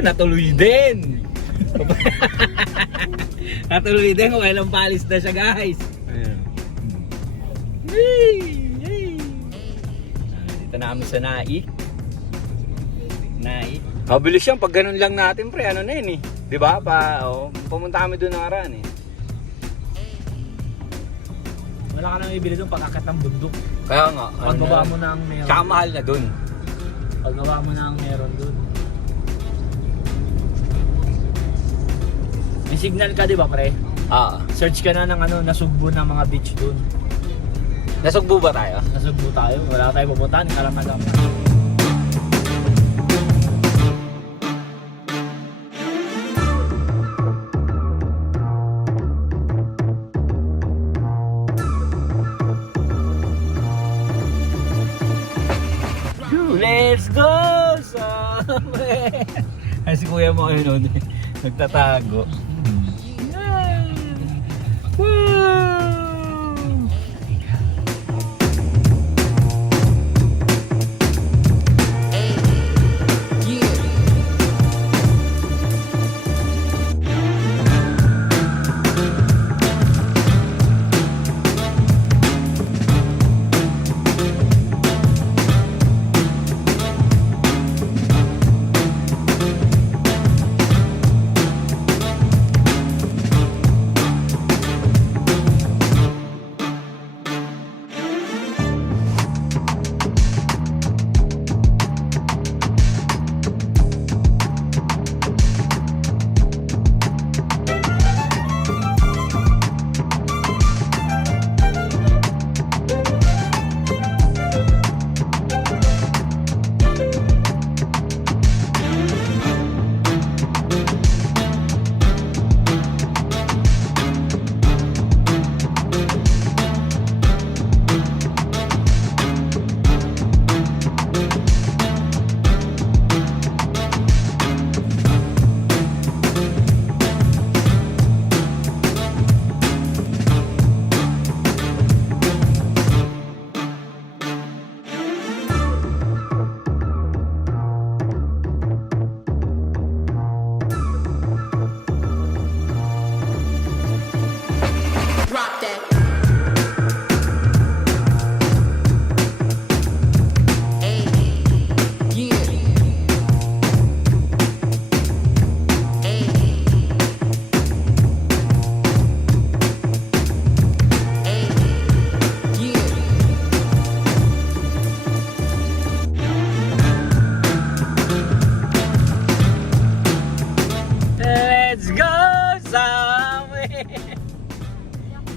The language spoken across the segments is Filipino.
Natuloy din. Natuloy din kung ilang palis na siya, guys. Ayan. Dito namin sa Naik. Mabilis yan pag ganun lang natin, pre. Ano na yun eh. Diba? Pumunta kami doon nakaraan eh. Wala ka nang ibili doon pag-akat ng bundok. Kaya nga. Pagbaba mo na ang meron. Tsaka mahal na doon. Pagbaba mo na ang meron doon. May signal ka, di ba, pre? Search ka na ng nasugbo ng mga beach doon. Nasugbo ba tayo? Nasugbo tayo. Wala tayo pupuntahan. Kalam-alam na. Let's go somewhere. Ay, si kuya mo kayo noon. Nagtatago.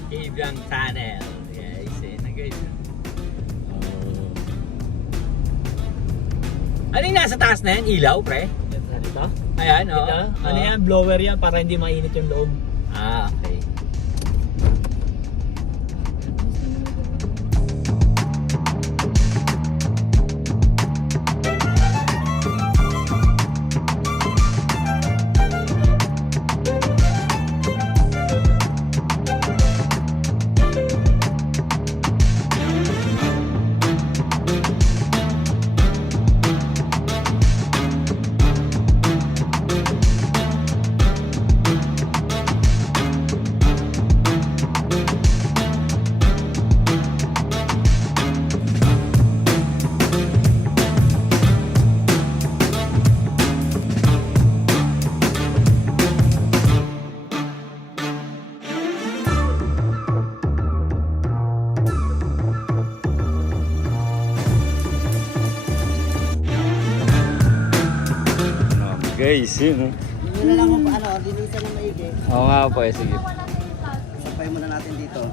Ibiang Tunnel. Guys, na guys. Ano yung nasa taas na yan? Ilaw, pre? Ito? Ayan, oo. Ano yan? Blower yan para hindi mainit yung loob. Okay. Guys, yun. Hindi na lang kung paano, linisan ng maigi. Oo nga po, sige. Sampay muna natin dito.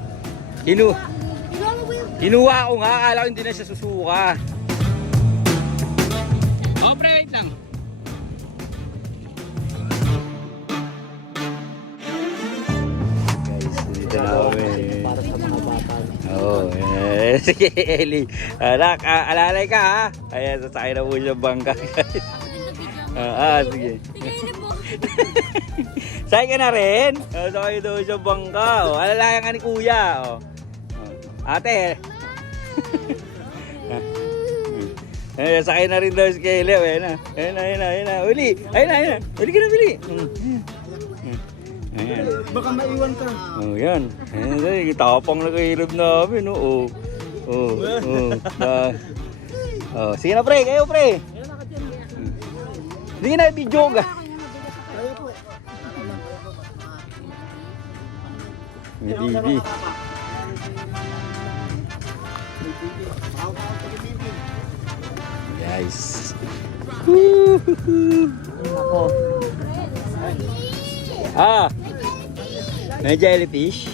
Hinuha ko nga, akala ko hindi na siya susuka. Oh, pre, wait lang. Guys, dito na kami. Para sa mga bata. Oo, sige, Eli. Anak, alalay ka ha. Ayan, sasakay na po siya bangka, guys. Sige. Sakay ka na rin? Sakay daw siya bangka. Alalayan ka ni kuya. Ate. Eh, sakay na rin daw si Caleb. Ayun na. Ayun na. Uli. Ayun na. Uli ka na, uli. Ayan. Baka maiwan ka. Oh, yan. Ayan, tapang na kahilab namin. Oh. Sige na, pre. Kayo, pre. Sige na, video ka. Kaya po. May bibi. Guys. Ako. May jellyfish.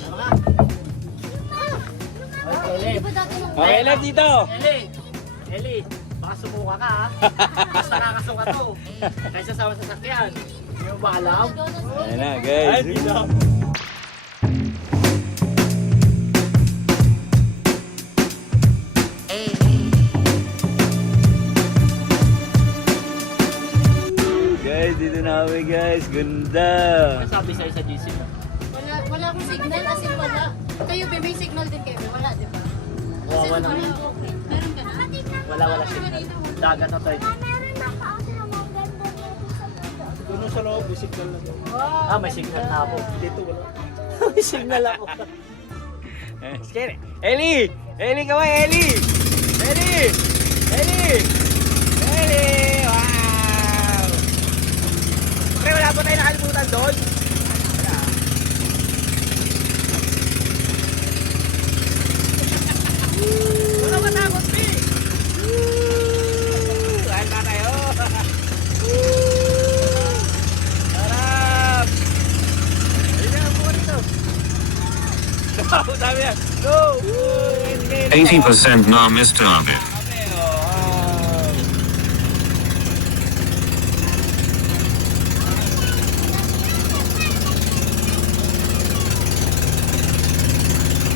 Okay, left dito. Eli, baka sumuka ka ha. Basta nakasuka to. Kaysa sa sasakyan. Hindi mo ba alam? Ayan na, guys. Guys, dito na kami guys. Ganda. Ano sabi sa'yo sa GC mo? Wala akong signal, as in wala. Kayo, may signal din kayo. Wala, di ba? Wawa na. Okay. Meron ka na? Wala signal. Dagat na tayo. Doon sa loob, signal na doon. May signal na ako. Dito wala. May signal ako. Sige. Eli! Eli ka ba? Eli! Wow! Pre, wala pa tayo nakalimutan doon? Wala matakot, pre! Saan pa tayo? Sarap! Ayun na, buka dito. Sabi yan. Go! 80% na Mr. Abid.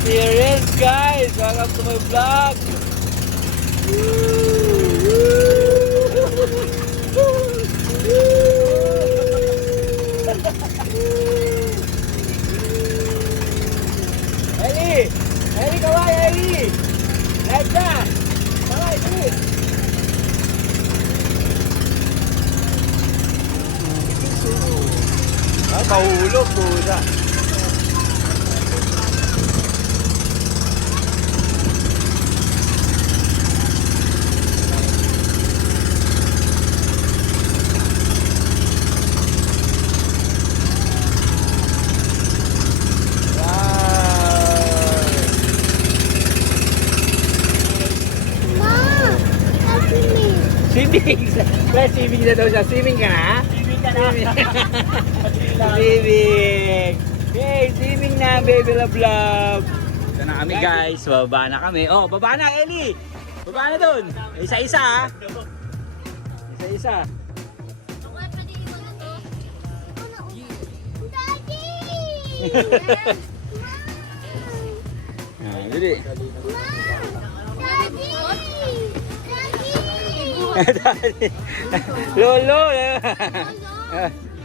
Experience guys! Welcome to my vlog! Eli! Eli kaway! Eli! Let's go! Kaway! Eli! Kahulog po na! Swimming! Pre, swimming na daw siya. Swimming ka na? Swimming ka na. Swimming! Hey, swimming na, baby love love! Ito na kami guys. Baba na kami. Oh, baba na, Eli! Baba na dun. Isa-isa ha. Isa-isa. Dili. Daddy. Lolo.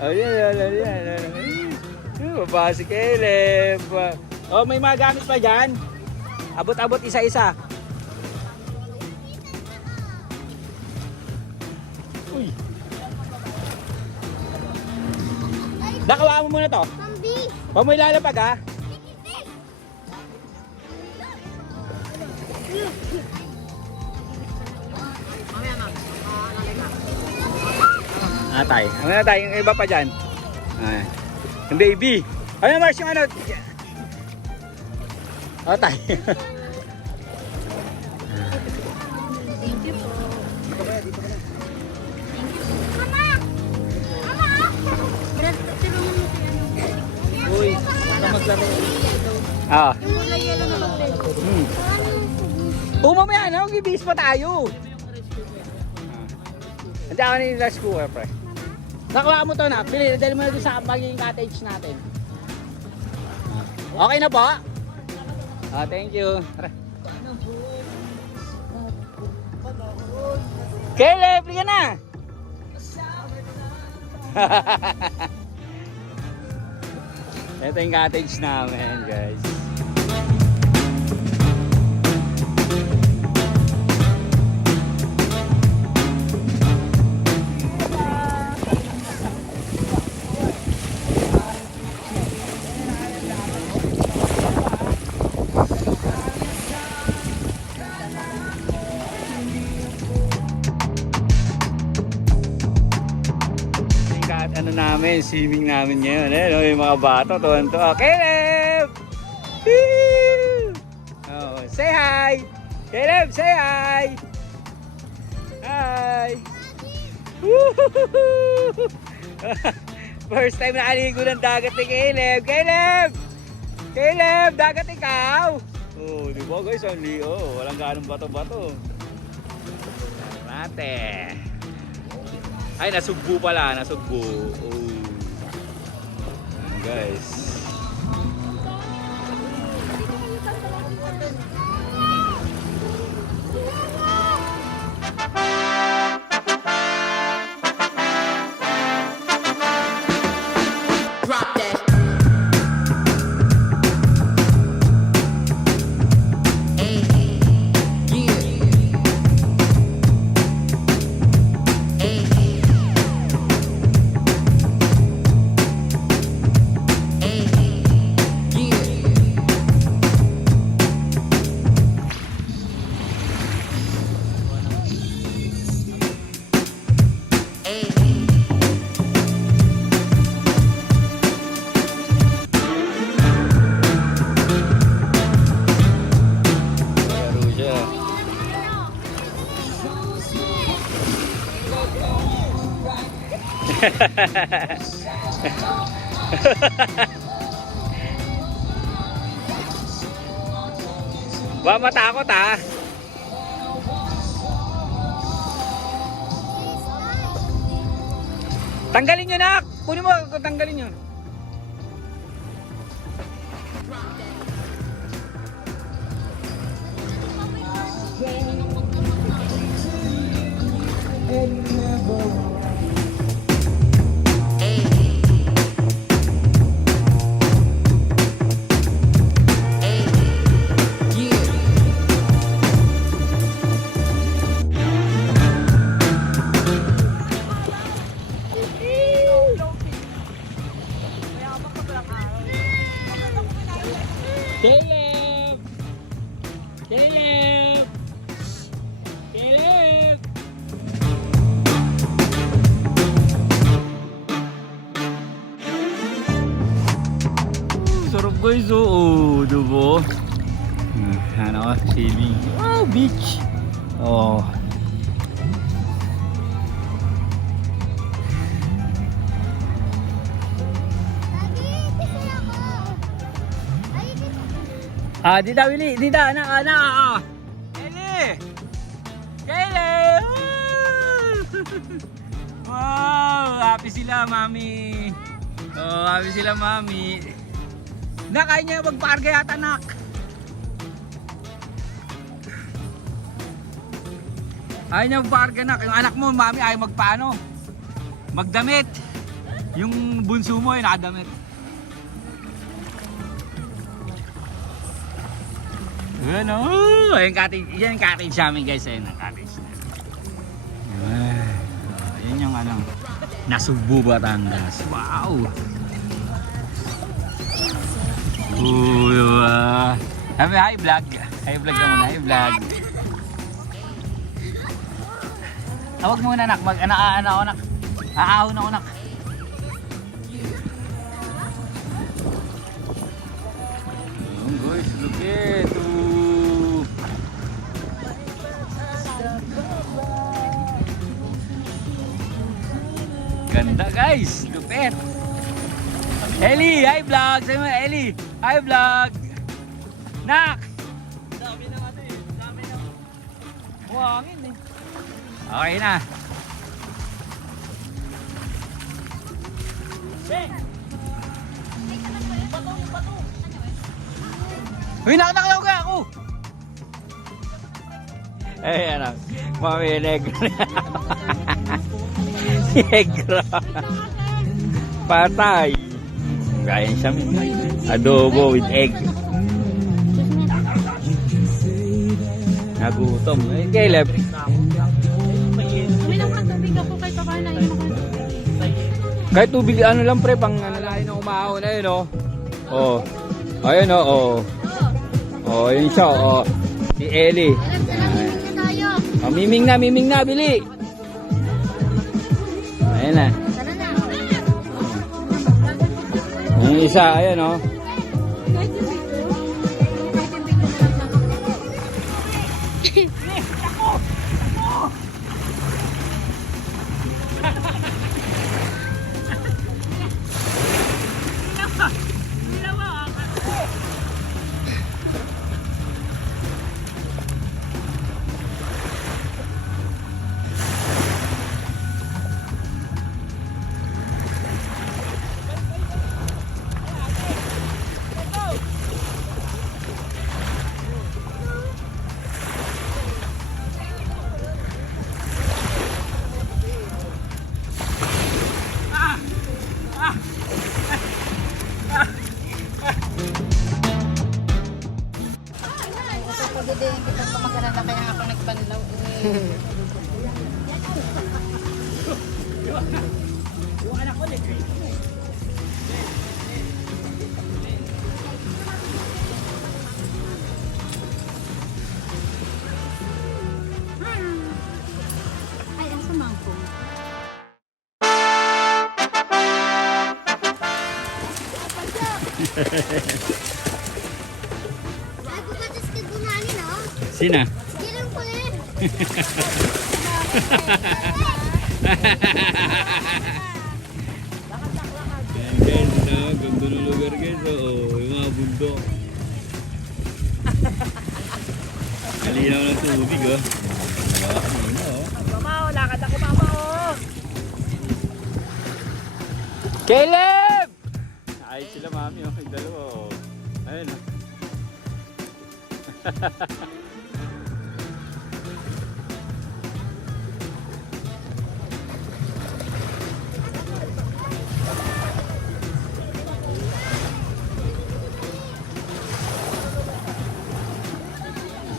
Oh, yan, lolo. Baba si Caleb. Oh, may mga gamit pa dyan. Abot-abot isa-isa. Uy. Nakawaan mo muna to. Huwag mo ilalapag ha. Tay. Ano na tayo? Yung iba pa dyan. Ay. Yung baby. Ano Mars yung ano? Tay. Uy, maglaro. Mamaya na, mag-ibis pa tayo. Hindi ako nila last cooker, pre. Nakuha mo to na. Pili, dali mo na doon sa magiging cottage natin. Okay na po? Thank you. Tara. Caleb, pili ka na. Ito yung cottage namin, guys. yung swimming namin ngayon. Eh, no? Yung mga bata, tuwan-tuwa. Caleb! Woo! Oh, say hi! Caleb, say hi! Hi! Woo! First time nakaligo ng dagat ni Caleb. Caleb! Caleb, dagat ikaw! Oh, di ba guys? Walang ganong bato-bato. Mate. Ay, nasugbo pala, nasugbo. Oh. Ayan, guys. Drop that. Hey, yeah. Hey, Laro siya. Ba matakot ha? Tanggalin nyo nak! Kunin mo, tanggalin nyo. Caleb! Caleb! Caleb! Sarap guys, oh, diba? Ano, sailing. Oh, beach! Oh. Dida Willy, dida, anak. Eli! Caleb! Wow, happy sila, mami. Oh, happy sila, mami. Nak, ayaw niya magparga yata, nak. Ayaw niya magparga, nak. Yung anak mo, mami, ayaw magpaano? Magdamit. Yung bunso mo, ay nakadamit. Ayan o. Ayan cottage. Yan yung cottage namin guys. Ayan ang cottage na. Ayan yung ano. Nasugbo, Batangas. Wow. Sabi hi vlog. Hi vlog ka muna. Hi vlog. Tawag muna nak. Mag-ana-ana ako nak. Aahon ako nak. Oh guys, look at. Ganda guys, lupit. Eli, hi vlog. Sabi mo, Eli, hi vlog. Nak. Dami ng ano eh. Dami ng Buhangin eh. Okay na. Uy, nakakalaw ka ako. Eh, ano. Mami, negro na. Negro. Patay. Gaya siya. Adobo with egg. Nagutom. Eh, Caleb. Uminom ka tubig ako kahit pa paano nainom ako. Kahit tubig, ano lang pre, pang ano lang na umahon. Ayun o. Oh. Ayun o. Oh. Oh, yun siya. Oh. Si Eli. Oh, miming na, bili. Ayan na. Tara na. Yung isa, ayan o. Kahit yung video. Kahit yung video na lang pagdidiin kita pa maganda kaya ako nagbanlaw. Ay, ang sumangko. Aku batas kegunaan no. Sina? Kirim ko eh. Ayan guys, ganda ng lugar guys. Oo, yung mga bundok. Kalinaw ng tubig oh. Mama, lakad ako mama oh. Caleb! Ayos sila mami oh, yung dalawa oh. Ayun oh.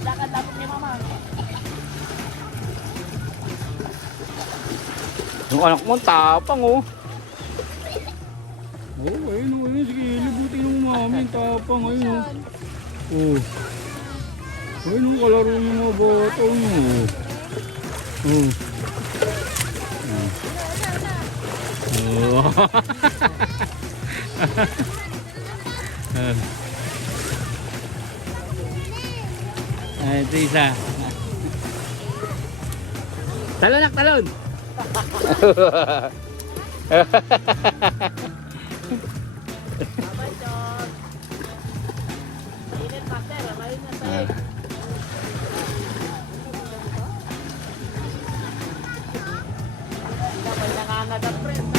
Lakad ako ni mama. Yung anak mo, tapang oh. Oh, ayun oh, ayun. Sige, libutin mo mami, tapang ayun oh. Oh. Ayun oh, kalaro yung mga bata oh. Oh. Oh. Ay, ito isa. Talon nak, talon! Bye, John. Init master, main na sa'yo. May nangangat ang friend.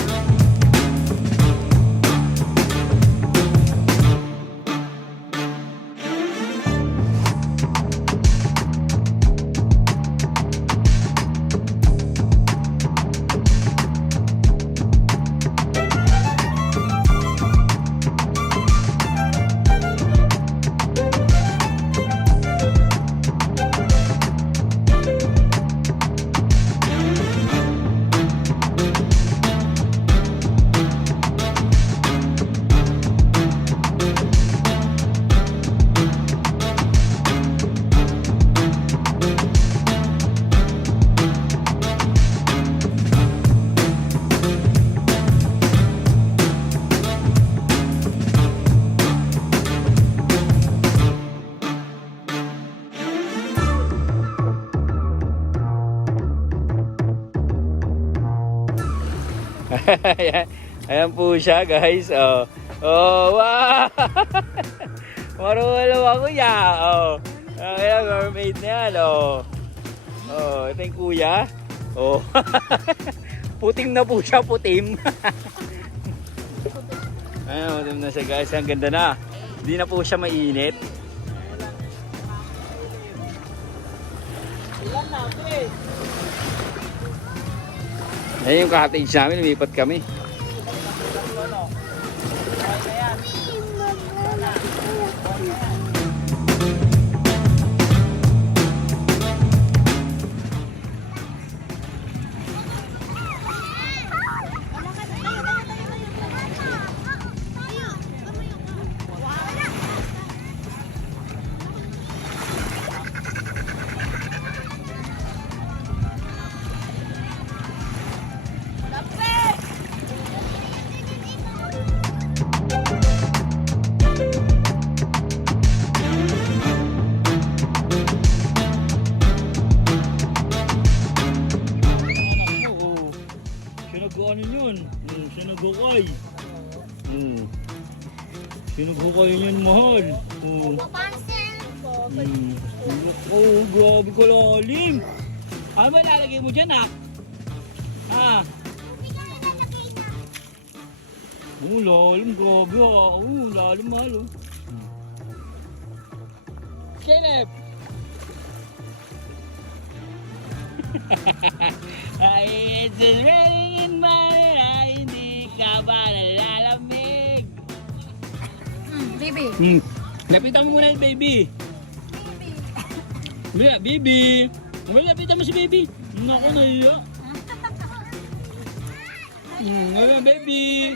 ayan, ayan po siya guys. Oh, oh wow. Marunong ako ya. Oh. Ayan, mermaid na yan. Oh. Oh, ito yung kuya. Oh. Putim na po siya, putim. Ayan, putim na siya guys. Ang ganda na. Hindi na po siya mainit. Ilan natin? Ayan yung cottage namin, lumipat kami. Sinubo kayo niyan, mahal. Oh. Papansin. Oh, grabe ka lalim. Ano ba lalagay mo dyan, ha? Ah. Oh, lalim, grabe ha. Oh, lalim, mahal. Oh. Caleb! Ay, it's just raining in my eye. Hindi ka ba nalalamig? Baby. Lapitan mo muna yung baby. Baby. Lapitan mo si baby. Naku, naiya. Wala, baby.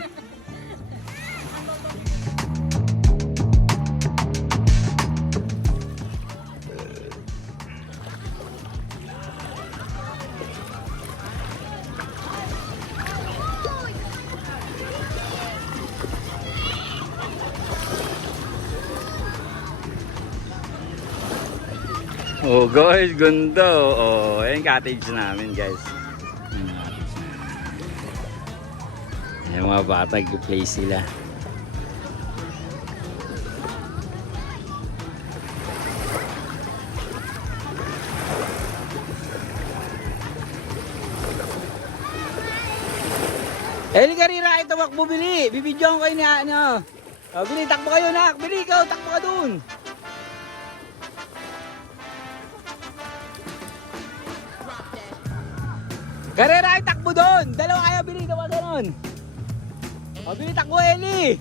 Oh guys, ganda oh. Ayan yung cottage namin guys. Ayan mga bata, play sila. Eli Karira, ito wakbo bili. Bibidyoan kayo niya. Ano? Oh, bili, takbo kayo nak. Bili ikaw, takbo ka dun. Karera ay takbo doon! Dalawa kayo, bili, dawa ganon! O, bili, takbo, Eli!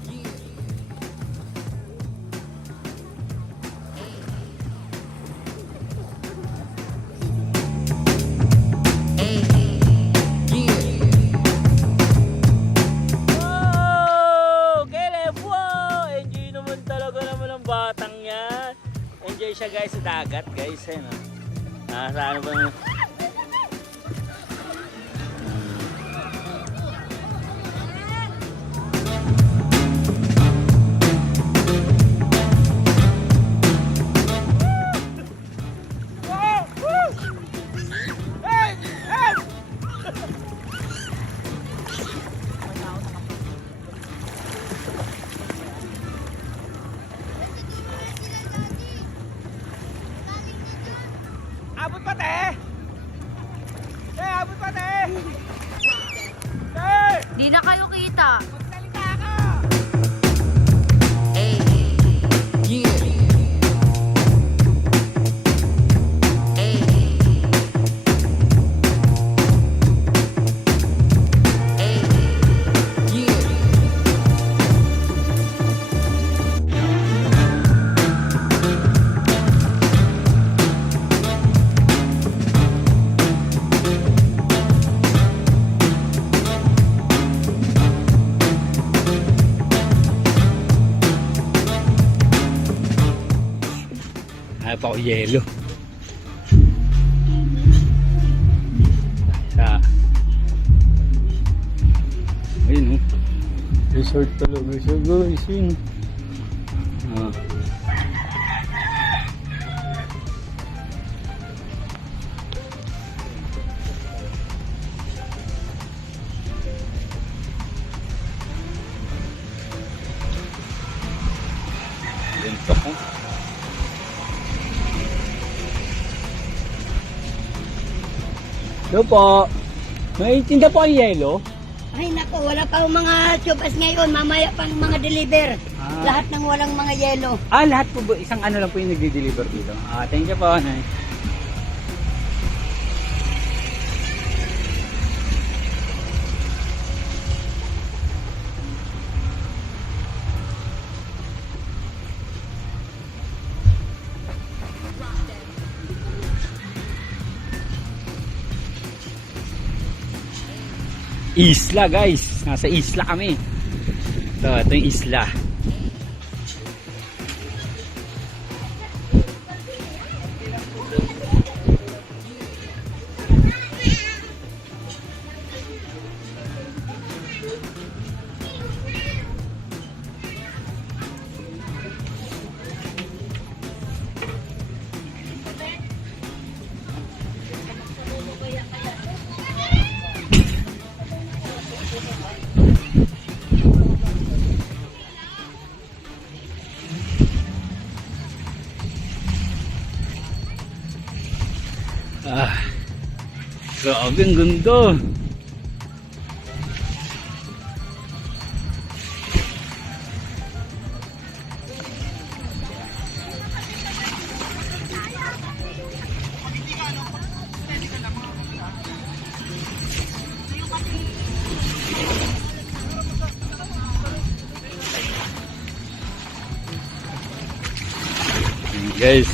Wow! Caleb, wow! Enjoy naman talaga naman ang batang yan. Enjoy siya guys sa dagat, guys. Ayun, sa ano ba naman? Abot pa te! Abot pa te! Di na kayo kita. Magsalita ka! Ano pa ako yelo? Ayun oh. Resort talaga siya guys. Yun. Ganito ko. Hello po. May tinda po ang yelo? Ay nako, wala pa ang mga tubas ngayon. Mamaya pang mga deliver. Lahat ng walang mga yelo. Lahat po ba? Isang ano lang po yung nagde-deliver dito. Thank you po. Isla guys, nasa isla kami. Ito yung isla. Grabe, ang ganda. Guys,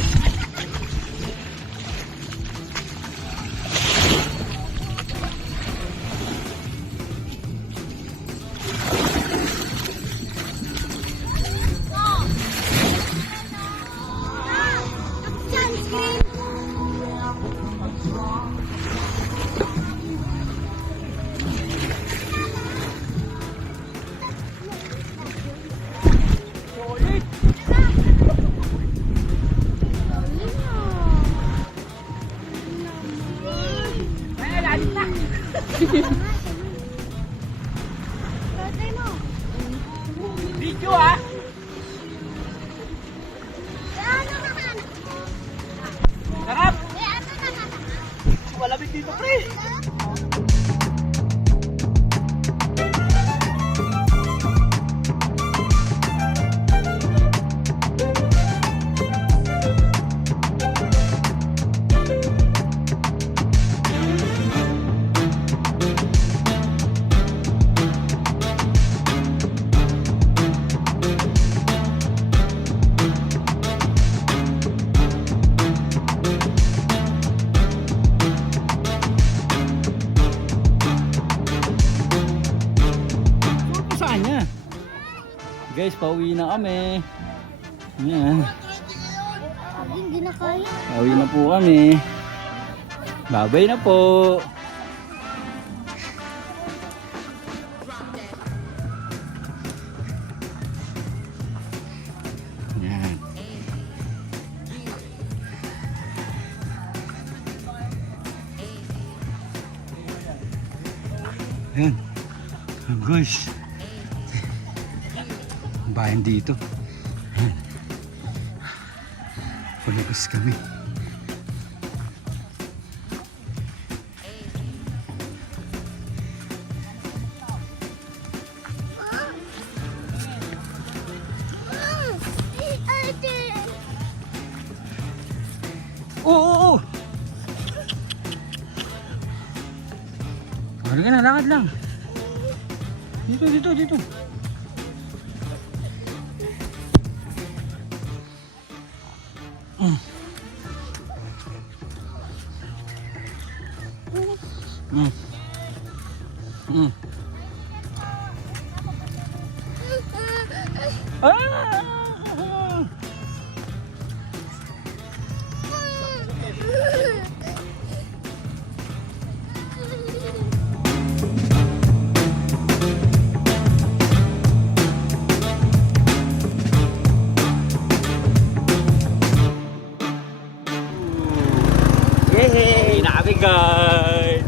Video ah! Sarap! Malamig dito pre! saan niya? Guys, pauwi na kami. Yan. Hindi na kaya. Pauwi na po kami. Babay na po. Yan. Yan. Oh, guys. Bayan dito. Yan. Palabas kami. Oo! Ano ka na, lakad lang. Dito. Yay! Na kami guys!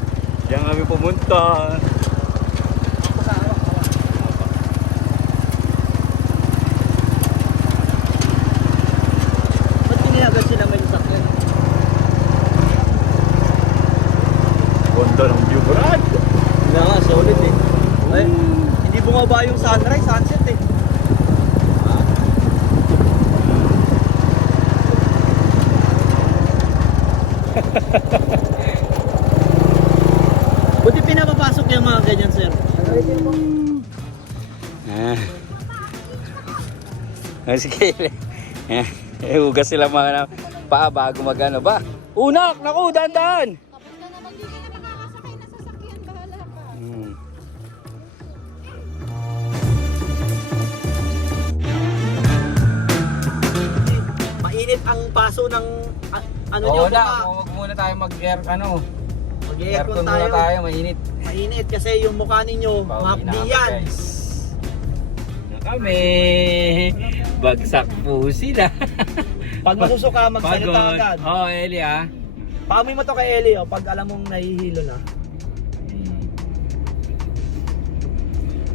Diyan kami pumunta. Ba't tinihagan sila may sakyan? Ganda ng view, Brad! Hindi nga, solid eh. Ay, hindi bumaba yung sunrise, sunset eh. Buti pinapapasok yung mga ganyan, sir. Sige. Hugas sila mga paa bago magano ba? Unak! Naku! Dahan-dahan! Tapos ka naman dito na nakakasakay na sasakyan. Bahala ka. Mainit ang paso ng ano Oo nyo, na, mukha. huwag muna tayo mag-air, Mag-aircon muna tayo. tayo, mainit. Mainit kasi yung mukha ninyo, Pauwi na mahapdi kami, yan. guys. Na kami. Bagsak po sila. Pag masusuka, magsalita Pagod. agad. Oo, Eli ah. Paamoy mo to kay Eli, oh, pag alam mong nahihilo na.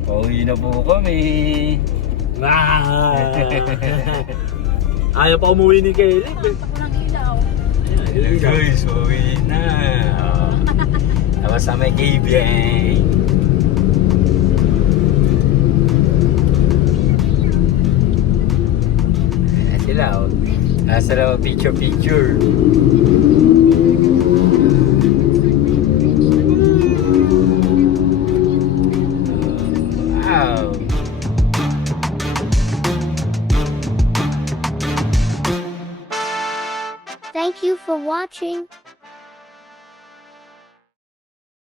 Pauwi na po kami. Ayaw pa umuwi ni Kelly. Takbo ng ilaw. Hello guys, pauwi na. Tapos sa may KBA. Ayan sila, oh. Nasa raw picture. Wow. Thank you for watching.